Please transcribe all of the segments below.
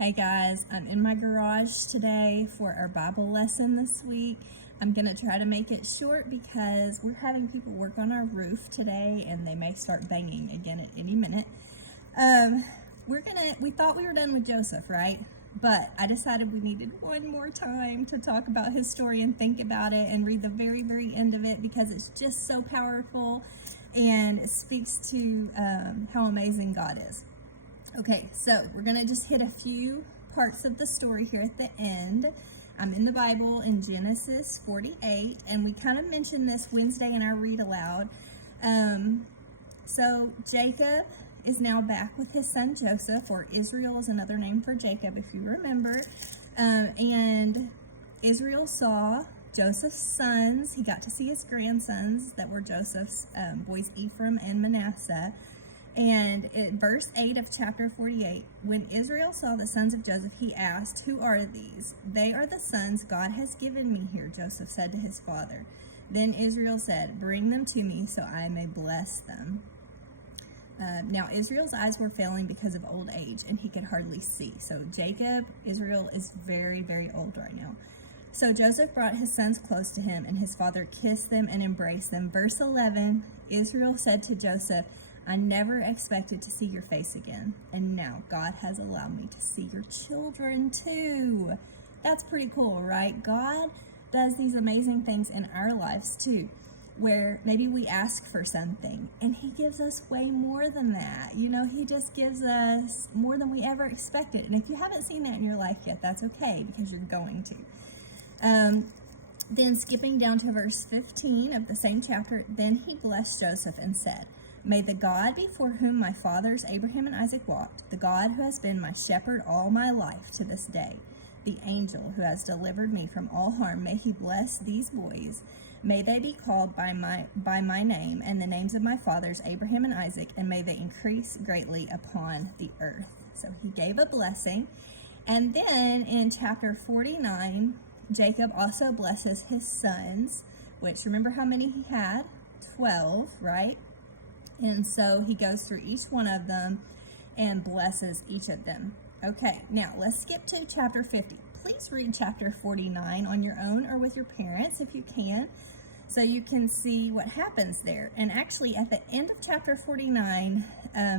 Hey guys, I'm in my garage today for our Bible lesson this week. I'm going to try to make it short because we're having people work on our roof today and they may start banging again at any minute. We thought we were done with Joseph, right? But I decided we needed one more time to talk about his story and think about it and read the very, very end of it because it's just so powerful and it speaks to how amazing God is. Okay, so we're going to just hit a few parts of the story here at the end. I'm in the Bible in Genesis 48, and we kind of mentioned this Wednesday in our read aloud. So Jacob is now back with his son Joseph, or Israel is another name for Jacob, if you remember. And Israel saw Joseph's sons. He got to see his grandsons that were Joseph's boys, Ephraim and Manasseh. And in verse 8 of chapter 48, when Israel saw the sons of Joseph, he asked, "Who are these?" "They are the sons God has given me here," Joseph said to his father. Then Israel said, "Bring them to me so I may bless them." Now Israel's eyes were failing because of old age, and he could hardly see. So Israel is very, very old right now. So Joseph brought his sons close to him, and his father kissed them and embraced them. Verse 11, Israel said to Joseph, "I never expected to see your face again, and now God has allowed me to see your children too." That's pretty cool, right? God does these amazing things in our lives too, where maybe we ask for something, and he gives us way more than that. He just gives us more than we ever expected. And if you haven't seen that in your life yet, that's okay, because you're going to. Then skipping down to verse 15 of the same chapter, then he blessed Joseph and said, "May the God before whom my fathers Abraham and Isaac walked, the God who has been my shepherd all my life to this day, the angel who has delivered me from all harm, may he bless these boys. May they be called by my name and the names of my fathers Abraham and Isaac, and may they increase greatly upon the earth." So he gave a blessing. And then in chapter 49, Jacob also blesses his sons, which, remember how many he had? 12, right? And so he goes through each one of them and blesses each of them. Okay, now let's skip to chapter 50. Please read chapter 49 on your own or with your parents if you can, so you can see what happens there. And actually, at the end of chapter 49,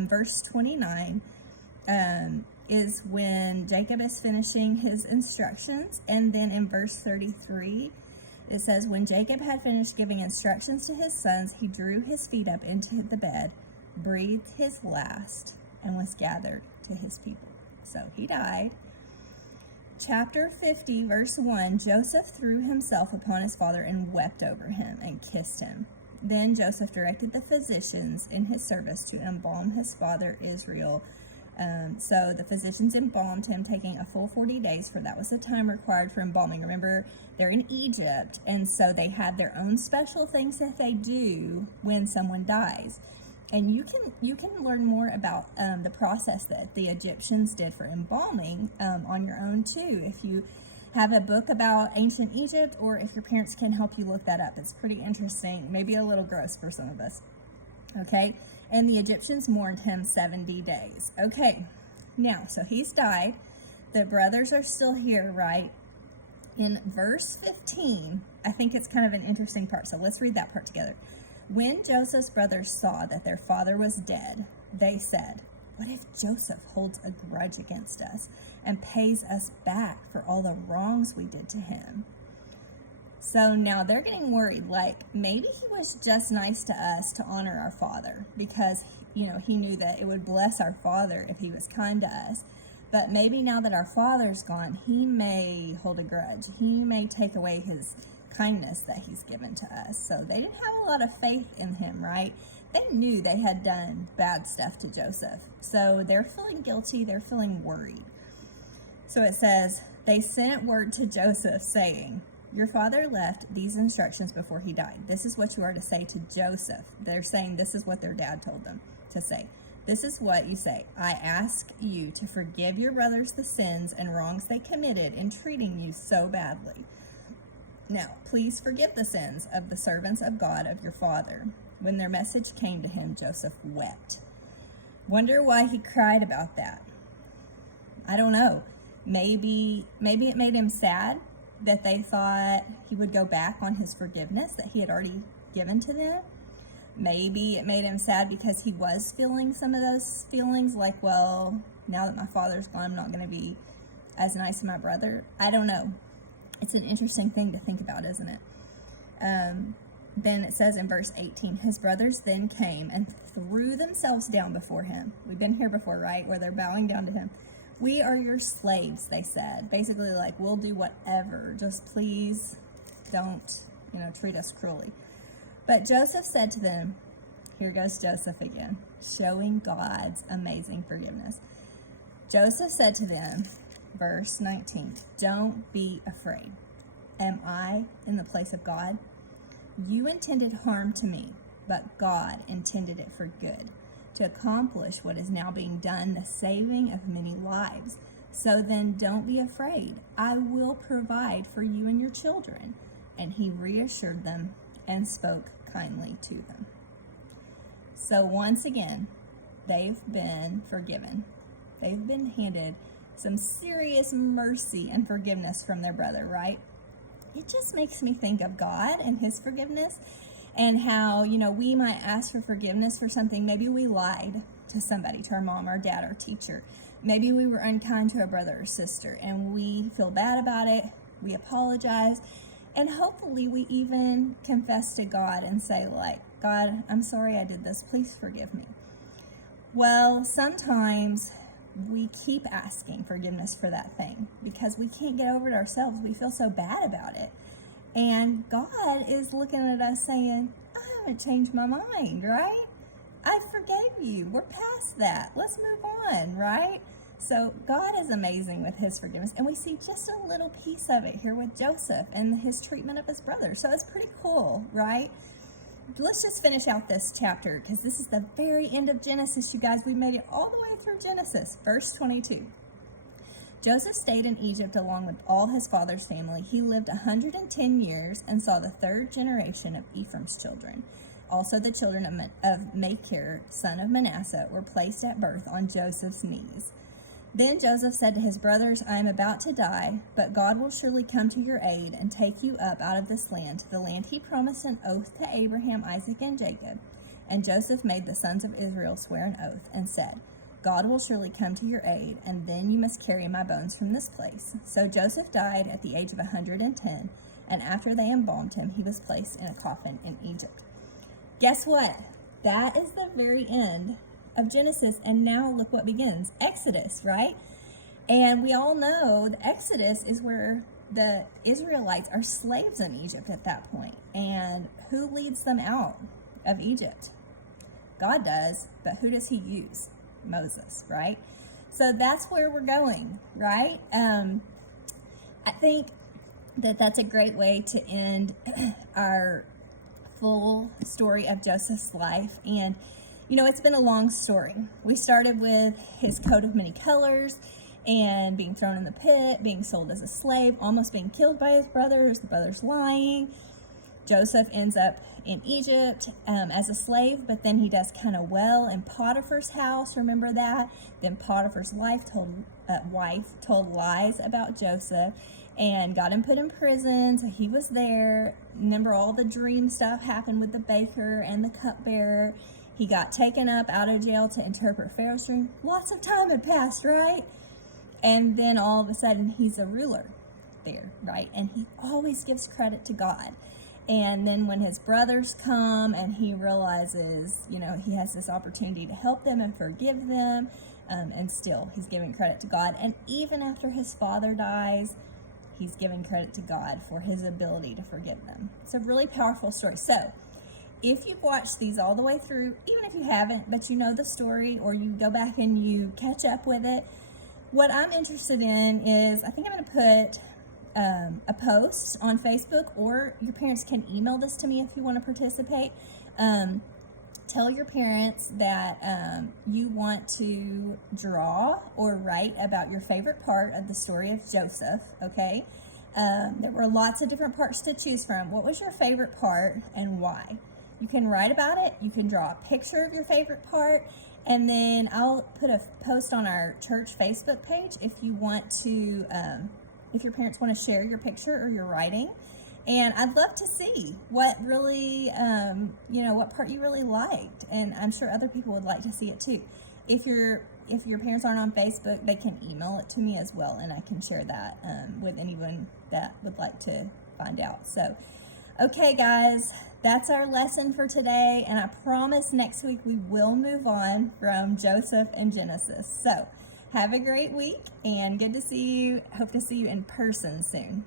verse 29, is when Jacob is finishing his instructions. And then in verse 33, it says, "When Jacob had finished giving instructions to his sons, he drew his feet up into the bed, breathed his last, and was gathered to his people." So he died. Chapter 50, verse 1, Joseph threw himself upon his father and wept over him and kissed him. Then Joseph directed the physicians in his service to embalm his father Israel. So the physicians embalmed him, taking a full 40 days, for that was the time required for embalming. Remember, they're in Egypt, and so they had their own special things that they do when someone dies. And you can learn more about the process that the Egyptians did for embalming on your own too. If you have a book about ancient Egypt, or if your parents can help you look that up, it's pretty interesting. Maybe a little gross for some of us. Okay. And the Egyptians mourned him 70 days. Okay, now, so he's died. The brothers are still here, right? In verse 15, I think it's kind of an interesting part, so let's read that part together. "When Joseph's brothers saw that their father was dead, they said, 'What if Joseph holds a grudge against us and pays us back for all the wrongs we did to him?'" So now they're getting worried, like maybe he was just nice to us to honor our father because, he knew that it would bless our father if he was kind to us. But maybe now that our father's gone, he may hold a grudge. He may take away his kindness that he's given to us. So they didn't have a lot of faith in him, right? They knew they had done bad stuff to Joseph. So they're feeling guilty. They're feeling worried. So it says, "They sent word to Joseph saying, 'Your father left these instructions before he died. This is what you are to say to Joseph.'" They're saying this is what their dad told them to say. "This is what you say. I ask you to forgive your brothers the sins and wrongs they committed in treating you so badly. Now, please forgive the sins of the servants of God of your father." When their message came to him, Joseph wept. Wonder why he cried about that. I don't know. Maybe it made him sad that they thought he would go back on his forgiveness that he had already given to them. Maybe it made him sad because he was feeling some of those feelings like, well, now that my father's gone, I'm not going to be as nice to my brother. I don't know. It's an interesting thing to think about, isn't it? Then it says in verse 18, his brothers then came and threw themselves down before him. We've been here before, right? Where they're bowing down to him. We are your slaves, they said. Basically like, we'll do whatever. Just please don't, treat us cruelly. But Joseph said to them, here goes Joseph again, showing God's amazing forgiveness. Joseph said to them, verse 19, don't be afraid. Am I in the place of God? You intended harm to me, but God intended it for good, to accomplish what is now being done, the saving of many lives. So then don't be afraid. I will provide for you and your children. And he reassured them and spoke kindly to them. So once again, they've been forgiven. They've been handed some serious mercy and forgiveness from their brother, right? It just makes me think of God and his forgiveness and how, we might ask for forgiveness for something. Maybe we lied to somebody, to our mom, our dad, our teacher. Maybe we were unkind to a brother or sister and we feel bad about it. We apologize. And hopefully we even confess to God and say, like, God, I'm sorry I did this. Please forgive me. Well, sometimes we keep asking forgiveness for that thing because we can't get over it ourselves. We feel so bad about it. And God is looking at us saying, I haven't changed my mind, right? I forgave you. We're past that. Let's move on, right? So God is amazing with his forgiveness. And we see just a little piece of it here with Joseph and his treatment of his brother. So it's pretty cool, right? Let's just finish out this chapter because this is the very end of Genesis, you guys. We made it all the way through Genesis. Verse 22. Joseph stayed in Egypt along with all his father's family. He lived 110 years and saw the third generation of Ephraim's children. Also the children of Machir, son of Manasseh, were placed at birth on Joseph's knees. Then Joseph said to his brothers, I am about to die, but God will surely come to your aid and take you up out of this land, to the land he promised an oath to Abraham, Isaac, and Jacob. And Joseph made the sons of Israel swear an oath and said, God will surely come to your aid, and then you must carry my bones from this place. So Joseph died at the age of 110, and after they embalmed him, he was placed in a coffin in Egypt. Guess what? That is the very end of Genesis, and now look what begins. Exodus, right? And we all know the Exodus is where the Israelites are slaves in Egypt at that point. And who leads them out of Egypt? God does, but who does he use? Moses, right? So that's where we're going, right? I think that that's a great way to end our full story of Joseph's life. And it's been a long story. We started with his coat of many colors and being thrown in the pit, being sold as a slave, almost being killed by his brothers, the brothers lying. Joseph ends up in Egypt as a slave, but then he does kind of well in Potiphar's house. Remember that? Then Potiphar's wife told lies about Joseph and got him put in prison. So he was there. Remember, all the dream stuff happened with the baker and the cupbearer. He got taken up out of jail to interpret Pharaoh's dream. Lots of time had passed, right? And then all of a sudden, he's a ruler there, right? And he always gives credit to God. And then when his brothers come and he realizes, he has this opportunity to help them and forgive them, and still he's giving credit to God. And even after his father dies, he's giving credit to God for his ability to forgive them. It's a really powerful story. So if you've watched these all the way through, even if you haven't, but you know the story, or you go back and you catch up with it, what I'm interested in is, I think I'm going to put a post on Facebook, or your parents can email this to me if you want to participate. Tell your parents that you want to draw or write about your favorite part of the story of Joseph, okay? There were lots of different parts to choose from. What was your favorite part and why? You can write about it, you can draw a picture of your favorite part, And then I'll put a post on our church Facebook page if you want to, if your parents want to share your picture or your writing. And I'd love to see what really, what part you really liked. And I'm sure other people would like to see it too. If your parents aren't on Facebook, they can email it to me as well, and I can share that with anyone that would like to find out. So, okay, guys, that's our lesson for today, and I promise next week we will move on from Joseph and Genesis. So, have a great week, and good to see you. Hope to see you in person soon.